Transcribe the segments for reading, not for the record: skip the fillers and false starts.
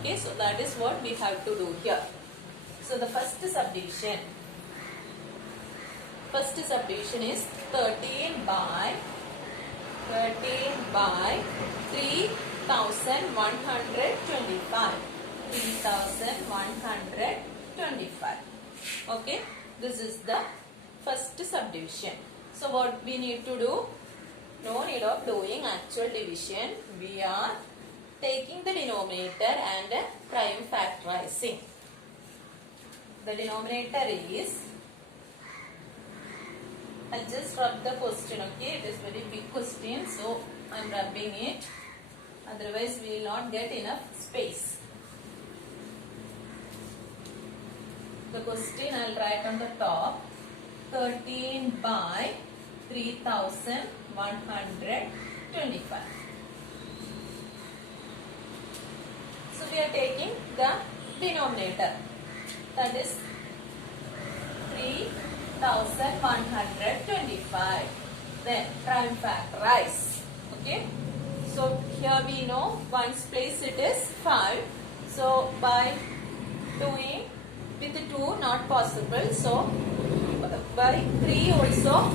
Okay, so that is what we have to do here. So the first subdivision is 13 by 3125. 3125. Okay, this is the first subdivision. So what we need to do? No need of doing actual division. We are taking the denominator and prime factorizing. The denominator is, I'll just rub the question, okay? It is very big question, so I'm rubbing it. Otherwise, we will not get enough space. The question I'll write on the top. 13 by 3125. So we are taking the denominator. That is 3125. Then prime factorize. Okay. So here we know ones place it is 5. So by doing with 2 not possible. So by 3 also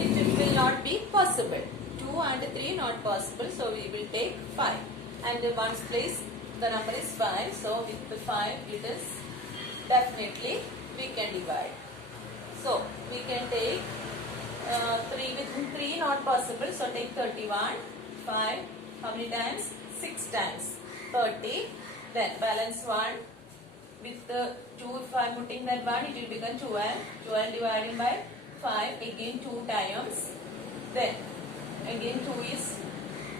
it will not be possible. 2 and 3 not possible. So we will take 5. And ones place the number is 5. So with the 5 it is definitely we can divide. So we can take 3 with 3 not possible. So take 31. 5. How many times? 6 times. 30. Then balance 1. With the 2, if I am putting that 1, it will become 12. 12 divided by 5. Again 2 times. Then again 2 is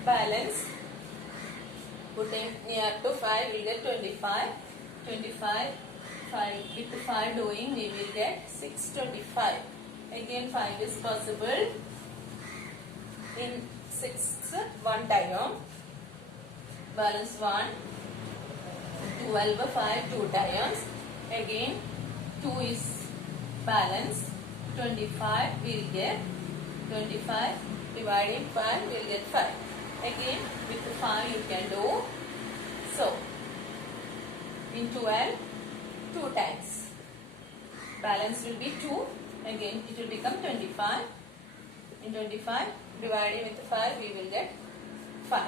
balance. Putting near to 5, we will get 25. 25. 5 with 5 doing, we will get 625. Again 5 is possible. In 6, 1 time. Balance 1. 12, 5, 2 times. Again 2 is balance. 25 we will get 25 dividing 5 we will get 5. Again with the 5 you can do. So in 12 2 times. Balance will be 2. Again it will become 25. In 25 dividing with 5 we will get 5.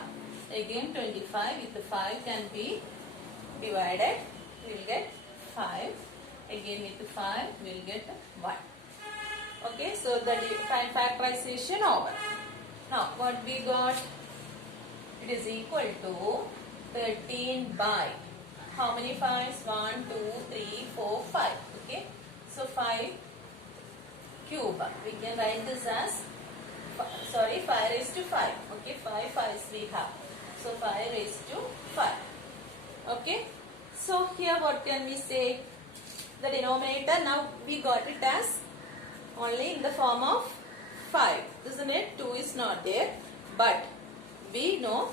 Again 25 with the 5 can be divided. We will get 5. Again with the 5 we will get 1. Okay, so the prime factorization over. Now what we got? It is equal to 13 by, how many 5s? 1, 2, 3, 4, 5. Okay, so 5 cube. We can write this as 5 raised to 5. Okay, 5 5s we have. So 5 raised to 5. Okay, so here what can we say? The denominator, now we got it as only in the form of 5, isn't it? 2 is not there, but we know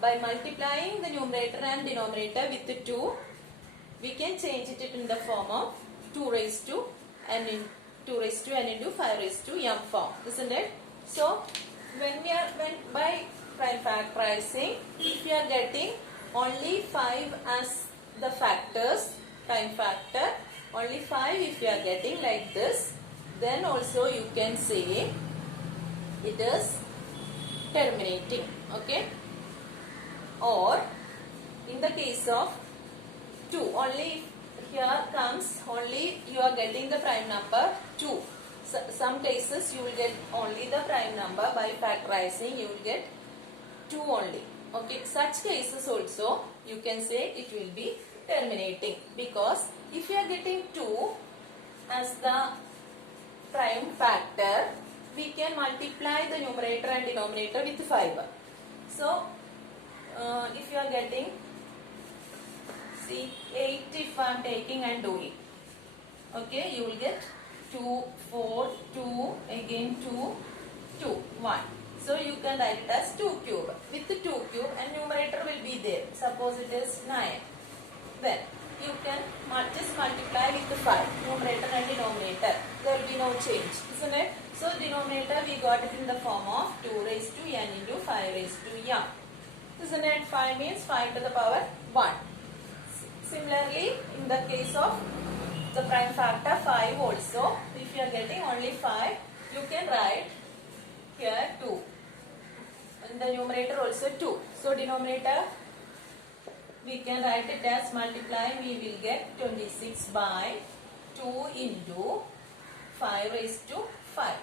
by multiplying the numerator and denominator with the 2, we can change it in the form of 2 raised to n into 5 raised to m form, isn't it? So when by prime factorizing, if we are getting only 5 as the factors, prime factor, only 5 if you are getting like this, then also you can say it is terminating. Okay, or in the case of 2, only here comes only you are getting the prime number 2. So, some cases you will get only the prime number. By factorizing you will get 2 only. Okay, such cases also you can say it will be terminating, because if you are getting 2 as the prime factor, we can multiply the numerator and denominator with 5. So if you are getting, see, 8 if I am taking and doing, okay, you will get 2, 4, 2, again 2, 2, 1. So you can write it as 2 cube. With the 2 cube and numerator will be there. Suppose it is 9. Then you can just multiply with the 5. Numerator and denominator. There will be no change, isn't it? So denominator we got it in the form of 2 raised to n into 5 raised to m. Isn't it? 5 means 5 to the power 1. Similarly, in the case of the prime factor 5 also, if you are getting only 5, you can write here 2. In the numerator also 2. So denominator we can write it as multiply, we will get 26 by 2 into 5 raised to 5.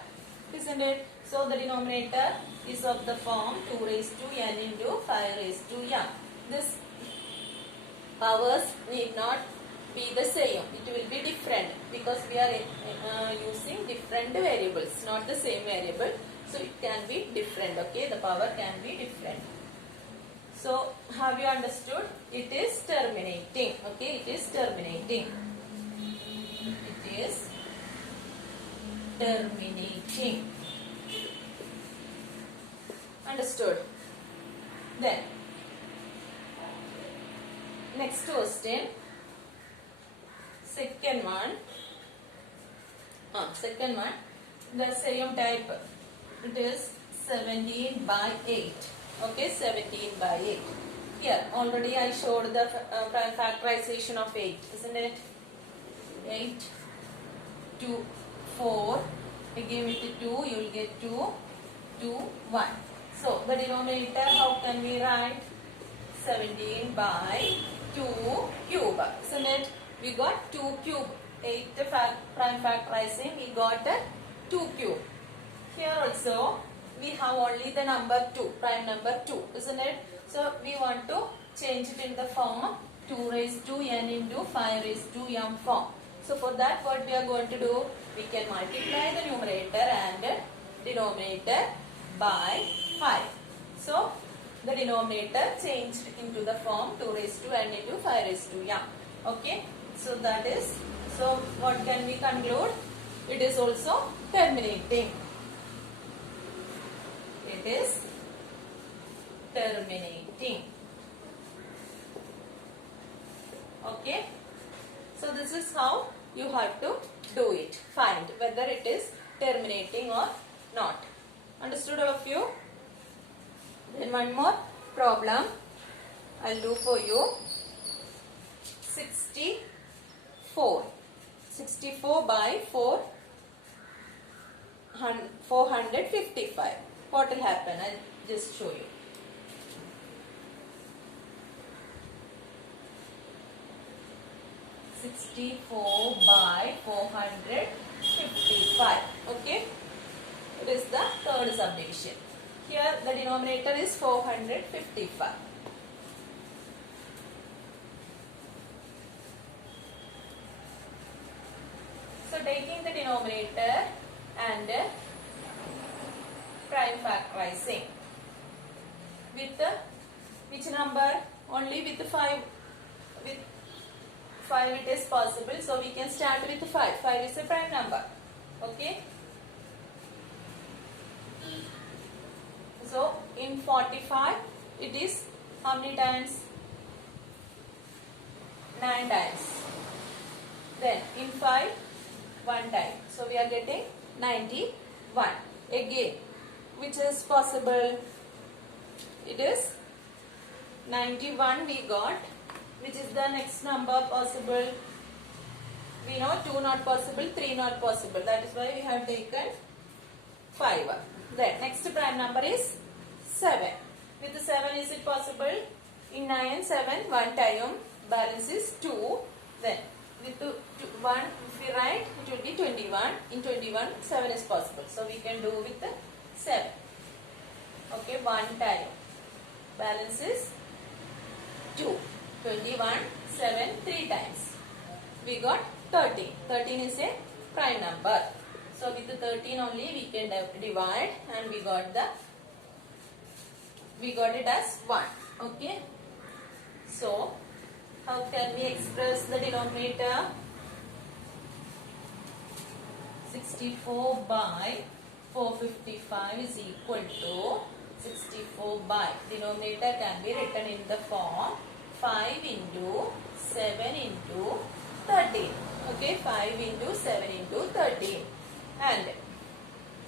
Isn't it? So the denominator is of the form 2 raised to n into 5 raised to m. This powers need not be the same. It will be different because we are using different variables, not the same variable. So it can be different. Okay, the power can be different. So have you understood? It is terminating. Okay, it is terminating. It is terminating. Understood? Then next question. Second one. The same type. It is 17 by 8. Okay, 17 by 8. Here already I showed the prime factorization of 8, isn't it? 8, 2, 4. Again with the 2, you will get 2, 2, 1. So the denominator, how can we write? 17 by 2 cube, isn't it? We got 2 cube. 8 prime factorizing, we got a 2 cube. Here also we have only the number 2, prime number 2, isn't it? So we want to change it in the form of 2 raised to n into 5 raised to m form. So for that, what we are going to do? We can multiply the numerator and denominator by 5. So the denominator changed into the form 2 raised to n into 5 raised to m. Okay. So that is, so what can we conclude? It is also terminating. It is terminating. Okay. So this is how you have to do it. Find whether it is terminating or not. Understood all of you? Then one more problem I'll do for you. 64. 64 by 455. What will happen? I'll just show you. by 455. Okay. It is the third subdivision. Here the denominator is 455. So taking the denominator and prime factorizing with which number? Only with 5. With 5 it is possible. So we can start with 5. 5 is a prime number. Okay. So in 45 it is how many times? 9 times. Then in 5 1 time. So we are getting 91. Again, which is possible? It is 91 we got. Which is the next number possible? We know 2 not possible, 3 not possible. That is why we have taken 5. Then next prime number is 7. With 7 is it possible? In 9, 7, 1 time. Balance is 2. Then with 1, if we write, it will be 21. In 21, 7 is possible. So we can do with 7. Okay, 1 time. Balance is 2. 21, 7, 3 times. We got 13. 13 is a prime number. So with the 13 only we can divide and we got it as 1. Okay. So how can we express the denominator? 64 by 455 is equal to 64 by, denominator can be written in the form 5 into 7 into 13. Okay, 5 into 7 into 13. And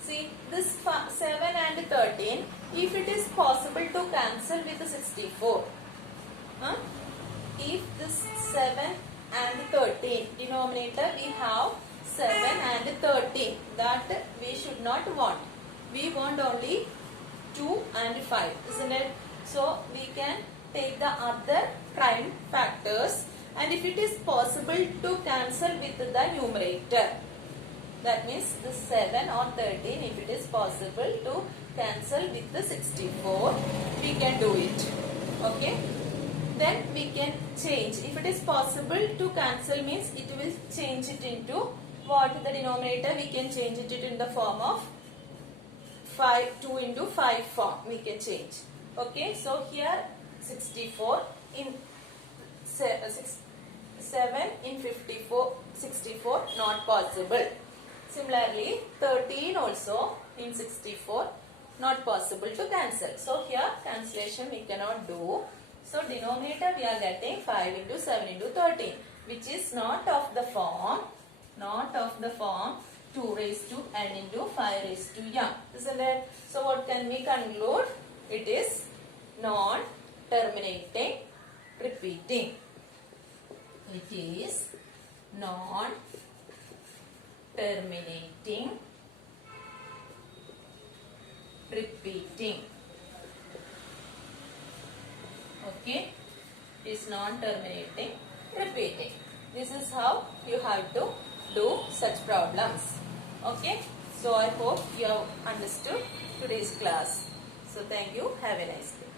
see this 7 and 13, if it is possible to cancel with the 64. If this 7 and 13. Denominator we have 7 and 13. That we should not want. We want only 2 and 5, isn't it? So we can take the other prime factors, and if it is possible to cancel with the numerator, that means the 7 or 13, if it is possible to cancel with the 64, we can do it. Okay. Then we can change. If it is possible to cancel means it will change it into what? The denominator we can change it in the form of 2 into 5 form we can change. Okay, so here 64 in 7 in 64 not possible. Similarly 13 also in 64 not possible to cancel. So here cancellation we cannot do. So denominator we are getting 5 into 7 into 13, which is not of the form 2 raised to n into 5 raised to m, isn't it? So what can we conclude? It is non-terminating repeating. It is non-terminating repeating. Okay, it is non-terminating repeating. This is how you have to do such problems. Okay, so I hope you have understood today's class. So thank you. Have a nice day.